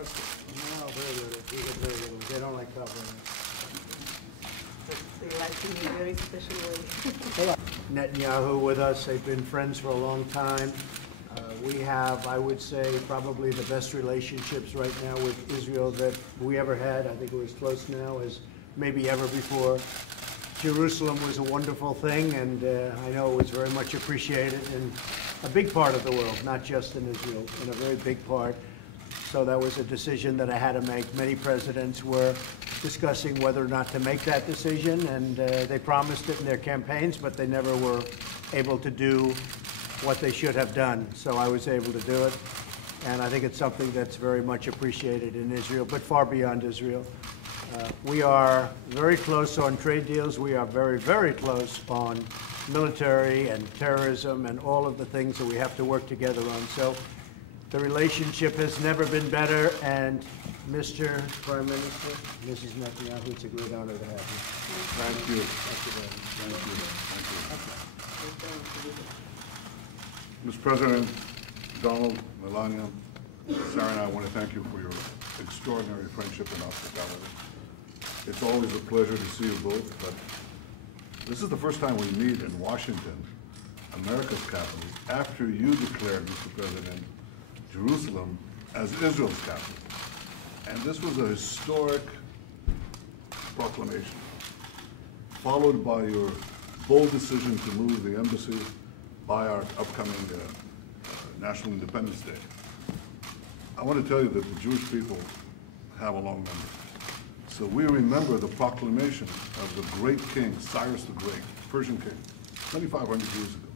question. No, very little. They don't like covering it. They like you in a very special way. Netanyahu with us. They've been friends for a long time. We have, I would say, probably the best relationships right now with Israel that we ever had. I think we're as close now as maybe ever before. Jerusalem was a wonderful thing, and I know it was very much appreciated in a big part of the world, not just in Israel, in a very big part. So that was a decision that I had to make. Many presidents were discussing whether or not to make that decision, and they promised it in their campaigns, but they never were able to do what they should have done. So I was able to do it, and I think it's something that's very much appreciated in Israel, but far beyond Israel. We are very close on trade deals. We are very, very close on military and terrorism and all of the things that we have to work together on. So the relationship has never been better, and Mr. Prime Minister, Mrs. Netanyahu, it's a great honor to have you. Thank you. Thank you very much. Thank you. Mr. President, Donald, Melania, Sarah, and I want to thank you for your extraordinary friendship and hospitality. It's always a pleasure to see you both, but this is the first time we meet in Washington, America's capital, after you declared, Mr. President, Jerusalem as Israel's capital. And this was a historic proclamation, followed by your bold decision to move the embassy by our upcoming National Independence Day. I want to tell you that the Jewish people have a long memory. So we remember the proclamation of the great king, Cyrus the Great, Persian king, 2,500 years ago.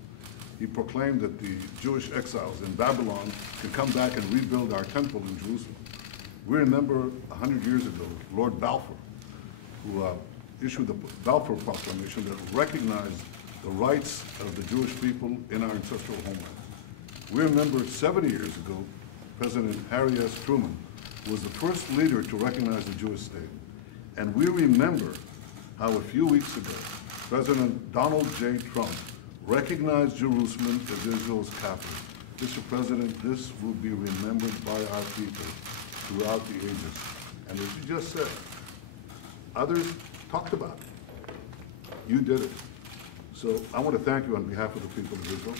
He proclaimed that the Jewish exiles in Babylon could come back and rebuild our temple in Jerusalem. We remember 100 years ago, Lord Balfour, who issued the Balfour Proclamation that recognized the rights of the Jewish people in our ancestral homeland. We remember 70 years ago, President Harry S. Truman was the first leader to recognize the Jewish state. And we remember how a few weeks ago, President Donald J. Trump recognized Jerusalem as Israel's capital. Mr. President, this will be remembered by our people throughout the ages. And as you just said, others talked about it. You did it. So I want to thank you on behalf of the people of Israel.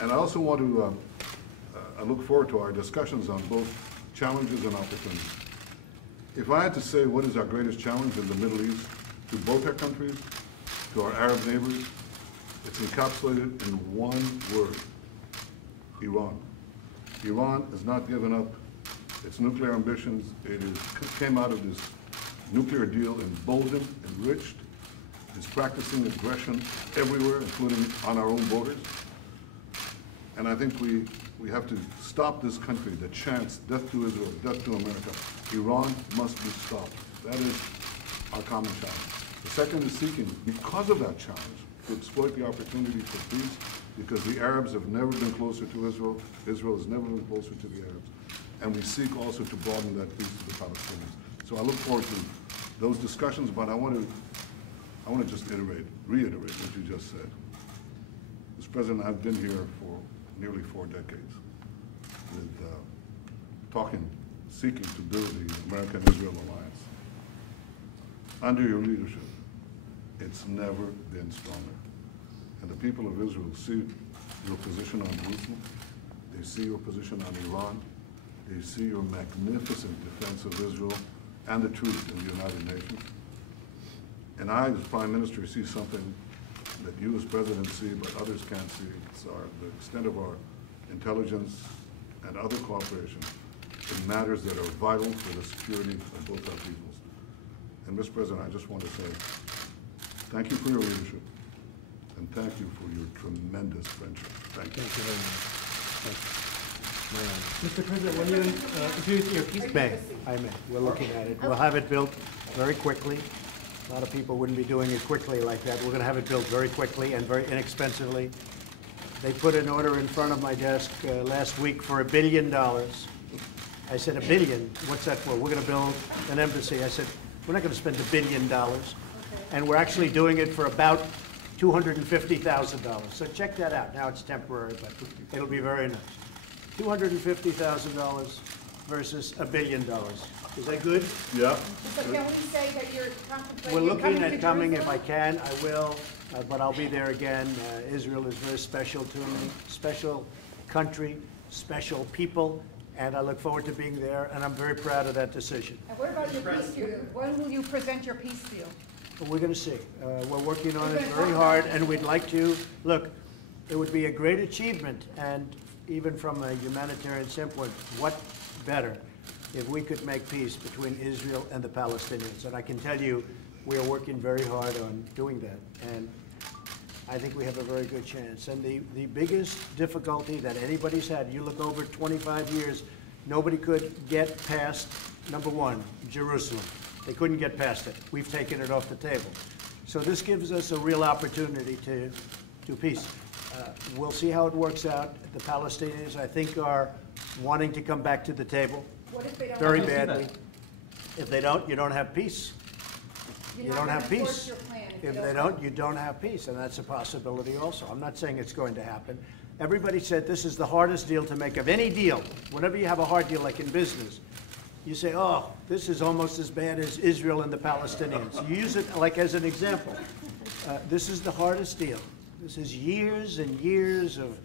And I also want to I look forward to our discussions on both challenges and opportunities. If I had to say what is our greatest challenge in the Middle East to both our countries, to our Arab neighbors, it's encapsulated in one word: Iran. Iran has not given up its nuclear ambitions. Came out of this nuclear deal emboldened, enriched. It's practicing aggression everywhere, including on our own borders. And I think we have to stop this country that chants death to Israel, death to America. Iran must be stopped. That is our common challenge. The second is seeking, because of that challenge, to exploit the opportunity for peace, because the Arabs have never been closer to Israel. Israel has never been closer to the Arabs. And we seek also to broaden that peace to the Palestinians. So I look forward to those discussions, but I want to just reiterate what you just said. Mr. President, I've been here for nearly 4 decades with seeking to build the American-Israel alliance. Under your leadership, it's never been stronger. And the people of Israel see your position on Jerusalem, they see your position on Iran, they see your magnificent defense of Israel and the truth in the United Nations. And I, as Prime Minister, see something that you as President see, but others can't see. It's the extent of our intelligence and other cooperation in matters that are vital for the security of both our peoples. And Mr. President, I just want to say thank you for your leadership, and thank you for your tremendous friendship. Thank you. Thank you very much. Thank you. Mr. President, when you introduce your piece, I may. We're looking at it. We'll have it built very quickly. A lot of people wouldn't be doing it quickly like that. We're going to have it built very quickly and very inexpensively. They put an order in front of my desk last week for $1 billion. I said, $1 billion? What's that for? We're going to build an embassy. I said, we're not going to spend $1 billion. And we're actually doing it for about $250,000. So check that out. Now it's temporary, but it'll be very nice. $250,000 versus $1 billion. Is that good? Yeah. So can we say that you're contemplating? We're looking to at coming. If Jerusalem? I can, I will, but I'll be there again. Israel is very special to me, special country, special people, and I look forward to being there, and I'm very proud of that decision. And what about your peace deal? When will you present your peace deal? But we're going to see. We're working on it very hard, and we'd like to. Look, it would be a great achievement, and even from a humanitarian standpoint, what better if we could make peace between Israel and the Palestinians. And I can tell you, we are working very hard on doing that, and I think we have a very good chance. And the biggest difficulty that anybody's had, you look over 25 years, nobody could get past, number one, Jerusalem. They couldn't get past it. We've taken it off the table. So this gives us a real opportunity to do peace. We'll see how it works out. The Palestinians, I think, are wanting to come back to the table What if they don't? very How do you see badly. If they don't, you don't have peace. You're You not don't gonna have enforce peace. your plan If they don't, you don't have peace, and that's a possibility also. I'm not saying it's going to happen. Everybody said this is the hardest deal to make of any deal. Whenever you have a hard deal, like in business, you say, oh, this is almost as bad as Israel and the Palestinians. You use it like as an example. This is the hardest deal. This is years and years of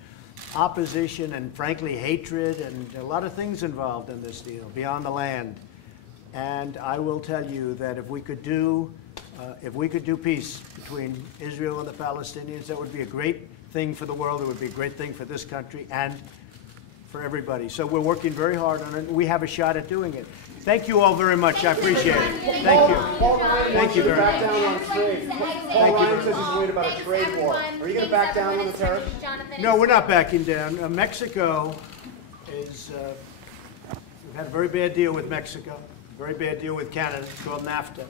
opposition and, frankly, hatred and a lot of things involved in this deal, beyond the land. And I will tell you that if we could do peace between Israel and the Palestinians, that would be a great thing for the world. It would be a great thing for this country and for everybody. So we're working very hard on it. We have a shot at doing it. Thank you all very much. I appreciate it. Thank you. Thank you very much. Back down on trade. Paul Ryan says he's worried about a trade war. Are you going to back down on the tariffs? No, we're not backing down. Mexico is, we've had a very bad deal with Mexico, very bad deal with Canada. It's called NAFTA.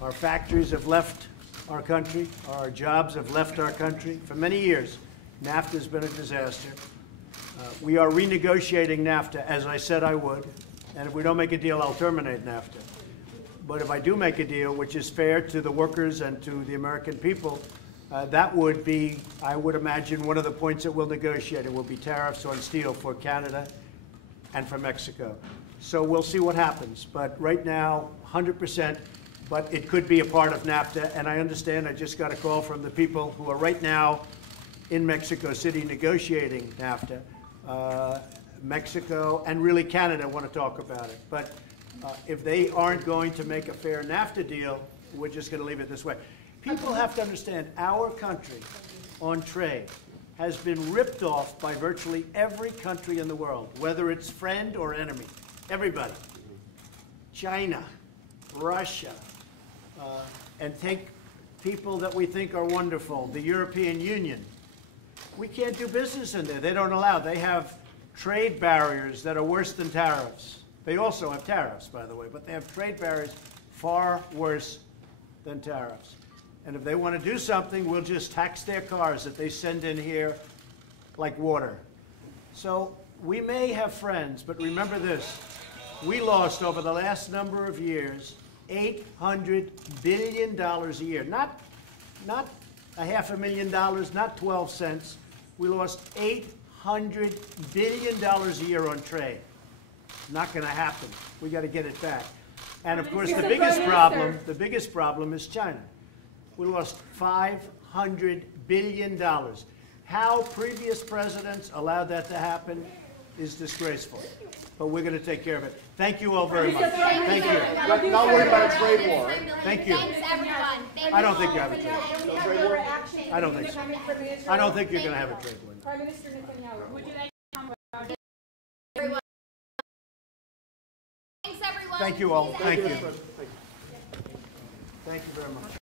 Our factories have left our country. Our jobs have left our country for many years. NAFTA has been a disaster. We are renegotiating NAFTA, as I said I would. And if we don't make a deal, I'll terminate NAFTA. But if I do make a deal, which is fair to the workers and to the American people, that would be, I would imagine, one of the points that we'll negotiate. It will be tariffs on steel for Canada and for Mexico. So we'll see what happens. But right now, 100%, but it could be a part of NAFTA. And I understand, I just got a call from the people who are right now in Mexico City negotiating NAFTA. Mexico and really Canada want to talk about it. But if they aren't going to make a fair NAFTA deal, we're just going to leave it this way. People have to understand our country on trade has been ripped off by virtually every country in the world, whether it's friend or enemy. Everybody. China, Russia, and take people that we think are wonderful, the European Union. We can't do business in there. They don't allow. They have trade barriers that are worse than tariffs. They also have tariffs, by the way, but they have trade barriers far worse than tariffs. And if they want to do something, we'll just tax their cars that they send in here like water. So we may have friends, but remember this. We lost over the last number of years $800 billion a year. Not $500,000, not 12 cents. We lost $800 billion a year on trade. Not going to happen. We got to get it back. And of course, the biggest problem is China. We lost $500 billion. How previous presidents allowed that to happen is disgraceful. But we're going to take care of it. Thank you all very much. Thank you. Not worried about a trade war. Thank you. Thanks, everyone. I don't think you have a trade war. And we have more action I don't think so. coming from Israel. I don't think you're going to have a trade war. Prime Minister Netanyahu. Would you like to come about everyone? Thanks, everyone. Thank you all. Thank you. Thank you very much.